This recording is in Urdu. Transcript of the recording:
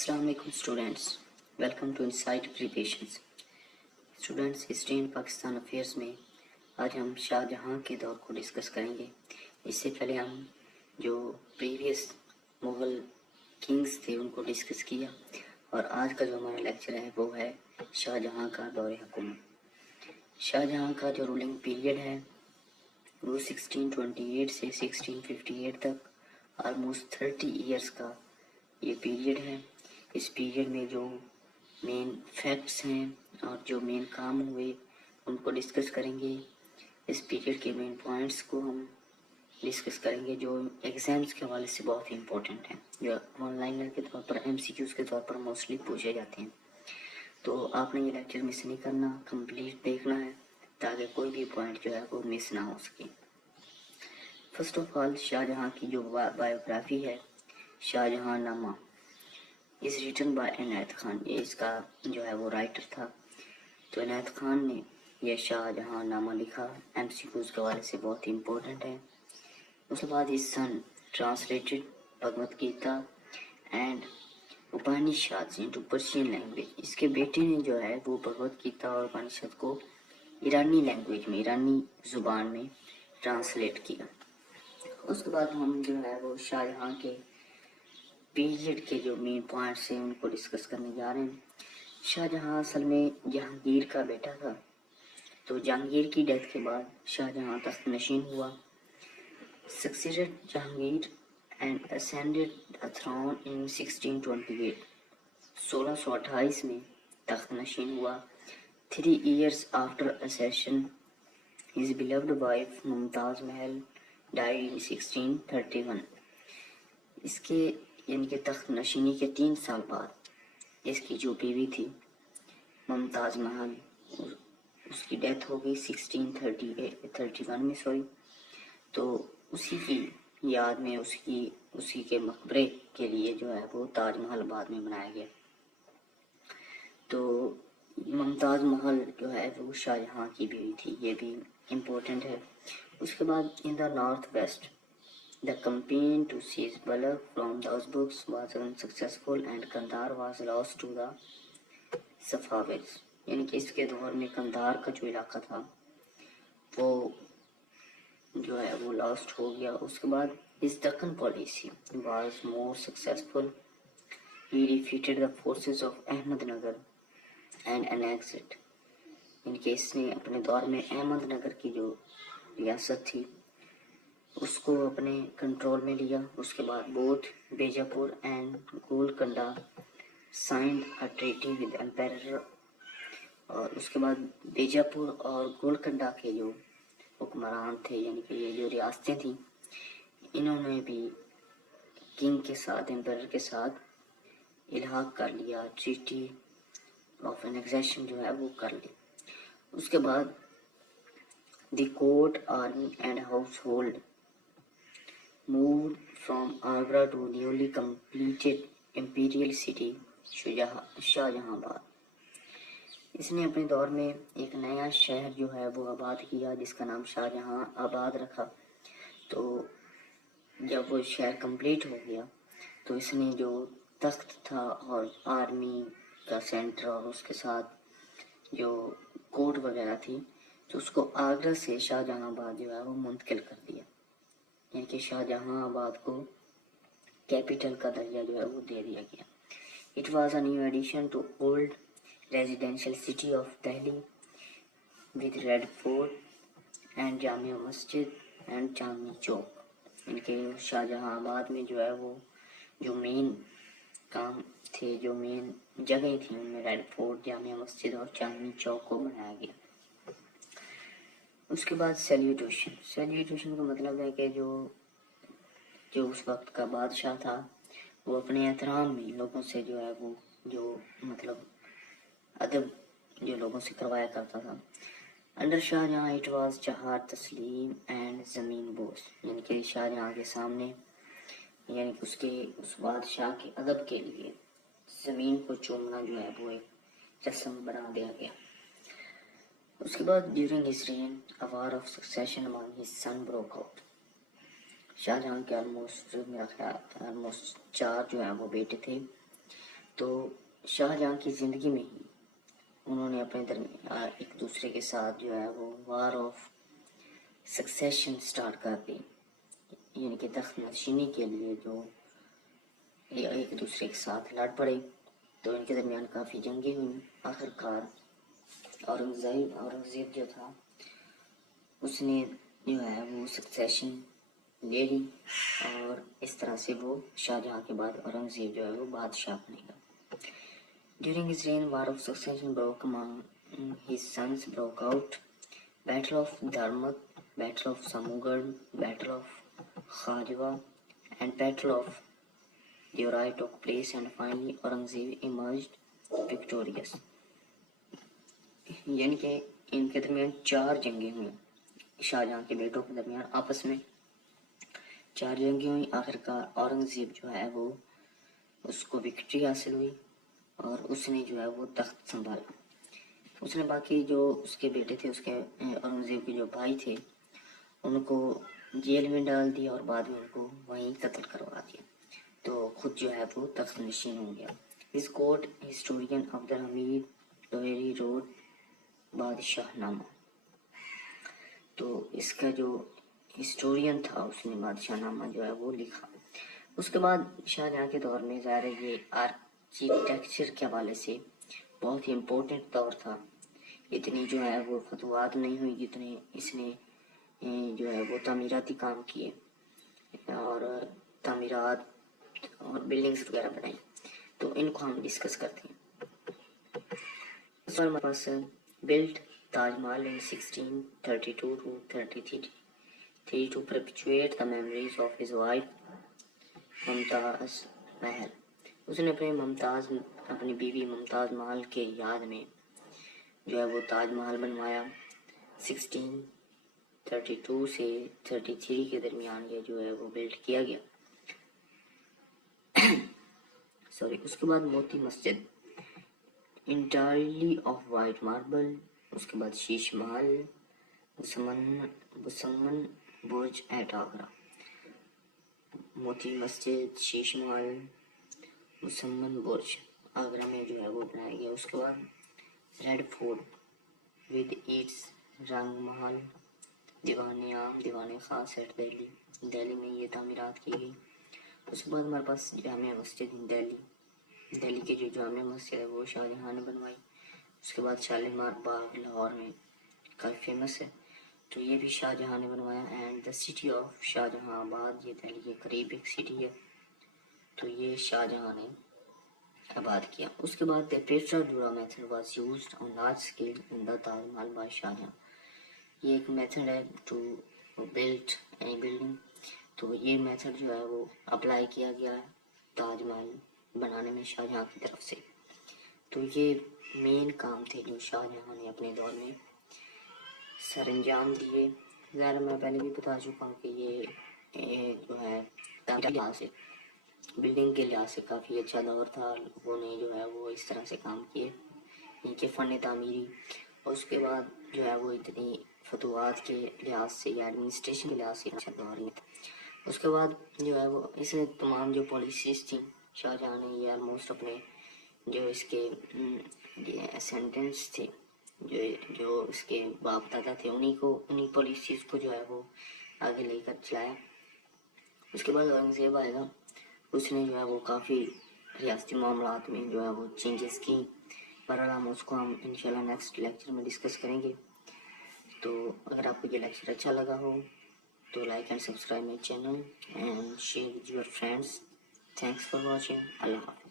السلام علیکم students, welcome to Insight Preparations. Students, history in Pakistan affairs میں آج ہم شاہ جہاں کے دور کو ڈسکس کریں گے۔ اس سے پہلے ہم جو پریویس مغل کنگز تھے ان کو ڈسکس کیا، اور آج کا جو ہمارا لیکچر ہے وہ ہے شاہ جہاں کا دور حکومت۔ شاہ جہاں کا جو رولنگ پیریڈ ہے وہ 1628 سے 1658 تک آلموسٹ 30 ایئرس کا یہ پیریڈ ہے۔ اس پیریڈ میں جو مین فیکٹس ہیں اور جو مین کام ہوئے ان کو ڈسکس کریں گے۔ اس پیریڈ کے مین پوائنٹس کو ہم ڈسکس کریں گے جو ایگزامس کے حوالے سے بہت ہی امپورٹنٹ ہیں، جو آن لائنر کے طور پر ایم سی کیوز کے طور پر موسٹلی پوچھے جاتے ہیں۔ تو آپ نے یہ لیکچر مس نہیں کرنا، کمپلیٹ دیکھنا ہے تاکہ کوئی بھی پوائنٹ جو ہے وہ مس نہ ہو سکے۔ فرسٹ آف آل، شاہ جہاں کی جو بایوگرافی ہے، شاہ جہاں نامہ از ریٹن بائی عنایت خان، یہ اس کا جو ہے وہ رائٹر تھا۔ تو عنایت خان نے یہ شاہ جہاں نامہ لکھا، ایم سی کیوز کے حوالے سے بہت ہی امپورٹنٹ ہے۔ اس کے بعد ہی son translated Bhagavad Gita and Upanishad into Persian language, اس کے بیٹے نے جو ہے وہ بھگوت گیتا اور اپانشاد کو ایرانی لینگویج میں، ایرانی زبان میں ٹرانسلیٹ کیا۔ اس کے بعد ہم جو ہے وہ شاہ جہاں کے پیریڈ کے جو مین پوائنٹس ہیں ان کو ڈسکس کرنے جا رہے ہیں۔ شاہ جہاں اصل میں جہانگیر کا بیٹا تھا، تو جہانگیر کی ڈیتھ کے بعد شاہ جہاں تخت نشین ہوا۔ Succeeded Jahangir and ascended the throne in 1628، 1628 میں تخت نشین ہوا۔ 3 years after accession his beloved wife Mumtaz Mahal died in 1631۔ اس کے یعنی کہ تخت نشینی کے 3 سال بعد اس کی جو بیوی تھی ممتاز محل، اس کی ڈیتھ ہو گئی 1631 میں تو اسی کی یاد میں اسی کے مقبرے کے لیے جو ہے وہ تاج محل بعد میں بنایا گیا۔ تو ممتاز محل جو ہے وہ شاہ جہاں کی بیوی تھی، یہ بھی امپورٹنٹ ہے۔ اس کے بعد in the north west the campaign to seize Balkh from the Uzbeks was unsuccessful and Kandahar was lost to the Safavids، یعنی کہ اس کے دور میں کندہار کا جو علاقہ تھا وہ جو ہے وہ لاسٹ ہو گیا۔ اس کے بعد his Deccan policy was more successful، he defeated the forces of Ahmad Nagar and annexed it، یعنی کہ اس نے اپنے دور میں احمد نگر کی جو ریاست تھی اس کو اپنے کنٹرول میں لیا۔ اس کے بعد بودھ، Bijapur and Golconda signed a treaty with emperor, اور اس کے بعد بیجاپور اور گولکنڈا کے جو حکمران تھے، یعنی کہ یہ جو ریاستیں تھیں، انہوں نے بھی کنگ کے ساتھ، امپیرر کے ساتھ الحاق کر لیا، ٹریٹی آف انیکزیشن جو ہے وہ کر لی۔ اس کے بعد the court, army and house hold moved from Agra to newly completed imperial city شاہ جہاں آباد۔ اس نے اپنے دور میں ایک نیا شہر جو ہے وہ آباد کیا جس کا نام شاہ جہاں آباد رکھا۔ تو جب وہ شہر کمپلیٹ ہو گیا تو اس نے جو تخت تھا اور آرمی کا سینٹر اور اس کے ساتھ جو کورٹ وغیرہ تھی تو اس کو آگرہ سے شاہ جہاں آباد جو ہے وہ منتقل کر دیا، یعنی کہ شاہ جہاں آباد کو کیپٹل کا درجہ جو ہے وہ دے دیا گیا۔ It was a new addition to old residential city of Delhi with Red Fort and Jama Masjid and Chandni Chowk, یعنی کہ شاہ جہاں آباد میں جو ہے وہ جو مین کام تھے، جو مین جگہیں تھیں، ان میں ریڈ فورٹ، جامع مسجد اور چاندنی چوک کو بنایا گیا۔ اس کے بعد سیلیوٹیشن کا مطلب ہے کہ جو اس وقت کا بادشاہ تھا وہ اپنے احترام میں لوگوں سے جو ہے وہ جو مطلب ادب جو لوگوں سے کروایا کرتا تھا۔ انڈر شاہ جہاں اٹ واز چہار تسلیم اینڈ زمین بوس، یعنی کہ شاہ جہاں کے سامنے، یعنی کہ اس بادشاہ کے ادب کے لیے زمین کو چومنا جو ہے وہ ایک رسم بنا دیا گیا۔ اس کے بعد during his reign a war of succession among his son broke out۔ Shah Jahan کے آلموسٹ 4 جو ہیں وہ بیٹے تھے، تو شاہ جہاں کی زندگی میں ہی انہوں نے اپنے درمیان ایک دوسرے کے ساتھ جو ہے وہ وار آف سکسیشن سٹارٹ کر دی، یعنی کہ تخت نشینی کے لیے جو ایک دوسرے کے ساتھ لڑ پڑے، تو ان کے درمیان کافی جنگیں ہوئیں۔ آخر کار اورنگزیب جو تھا اس نے جو ہے وہ سکسیشن لے لی، اور اس طرح سے وہ شاہ جہاں کے بعد اورنگزیب جو ہے وہ بادشاہ بنے گا۔ During his reign, war of succession broke among his sons broke out. Battle of Dharmat, Battle of Samugad, Battle of Khajwa, and Battle of Deorai took place, and finally Aurangzeb emerged victorious. یعنی کہ ان کے درمیان 4 جنگیں ہوئیں، شاہ جہاں کے بیٹوں کے درمیان آپس میں 4 جنگیں ہوئیں۔ آخر کار اورنگزیب جو ہے وہ اس کو وکٹری حاصل ہوئی، اور اس نے جو ہے وہ تخت سنبھالا۔ اس نے باقی جو اس کے بیٹے تھے، اس کے اورنگزیب کے جو بھائی تھے، ان کو جیل میں ڈال دیا اور بعد میں ان کو وہیں قتل کروا دیا، تو خود جو ہے وہ تخت نشین ہو گیا۔ اس کوٹ ہسٹورین عبد الحمید لوہری روڈ بادشاہ نامہ، تو اس کا جو ہسٹورین تھا اس نے بادشاہ نامہ جو ہے وہ لکھا۔ اس کے بعد شاہ جہاں کے دور میں ظاہر ہے یہ آرکیٹیکچر کے حوالے سے بہت ہی امپورٹنٹ دور تھا۔ اتنی جو ہے وہ فتوحات نہیں ہوئی جتنے اس نے جو ہے وہ تعمیراتی کام کیے اور تعمیرات اور بلڈنگز وغیرہ بنائی، تو ان کو ہم ڈسکس کرتے ہیں۔ ہمارے پاس Bullet Taj Mahal in 1632 to 33 to perpetuate the memories of his wife Mumtaz Mahal. اس نے اپنی بیوی ممتاز محل کے یاد میں جو ہے وہ تاج محل بنوایا۔ 1632 سے 33 کے درمیان یہ جو ہے وہ بلڈ کیا گیا۔ اس کے بعد Moti Masjid entirely of white marble, اس کے بعد شیش محل، بسمن برج ایٹ آگرہ۔ موتی مسجد، شیش محل، بسمن برج آگرہ میں جو ہے وہ بنایا گیا۔ اس کے بعد ریڈ فورٹ ود ایٹس رنگ محل، دیوان عام، دیوان خاص ایٹ دہلی، دہلی میں یہ تعمیرات کی گئی۔ اس کے بعد ہمارے پاس جامع مسجد دہلی کی جو جامع مسجد ہے وہ شاہ جہاں نے بنوائی۔ اس کے بعد شالیمار باغ لاہور میں کافی فیمس ہے، تو یہ بھی شاہ جہاں نے بنوایا۔ اینڈ دا سٹی آف شاہ جہاں آباد، یہ دہلی کے قریب ایک سٹی ہے، تو یہ شاہ جہاں نے آباد کیا۔ اس کے بعد pietra dura method was used on large scale in the Taj Mahal by شاہ جہاں۔ یہ ایک میتھڈ ہے ٹو بلڈ اینی بلڈنگ، تو یہ میتھڈ جو ہے وہ اپلائی کیا گیا ہے تاج محل بنانے میں شاہ جہاں کی طرف سے۔ تو یہ مین کام تھے جو شاہ جہاں نے اپنے دور میں سر انجام دیے۔ ظاہر میں پہلے بھی بتا چکا ہوں کہ یہ جو ہے لحاظ سے بلڈنگ کے لحاظ سے کافی اچھا دور تھا، لوگوں نے جو ہے وہ اس طرح سے کام کیے، ان کے فن تعمیری، اور اس کے بعد جو ہے وہ اتنی فتوحات کے لحاظ سے یا ایڈمنسٹریشن کے لحاظ سے اچھا دور نہیں تھا۔ اس کے بعد جو ہے وہ اس نے تمام جو پالیسیز تھیں شاہ جہاں نے یہ آلموسٹ اپنے جو اس کے اسینڈنٹس تھے، جو اس کے باپ دادا تھے، انہی پالیسیز کو جو ہے وہ آگے لے کر چلایا۔ اس کے بعد اورنگزیب آئے گا، اس نے جو ہے وہ کافی ریاستی معاملات میں جو ہے وہ چینجز کی، بہرحال اس کو ہم انشاءاللہ نیکسٹ لیکچر میں ڈسکس کریں گے۔ تو اگر آپ کو یہ لیکچر اچھا لگا ہو تو like and subscribe my channel and share with your friends. Thanks for watching. اللہ حافظ۔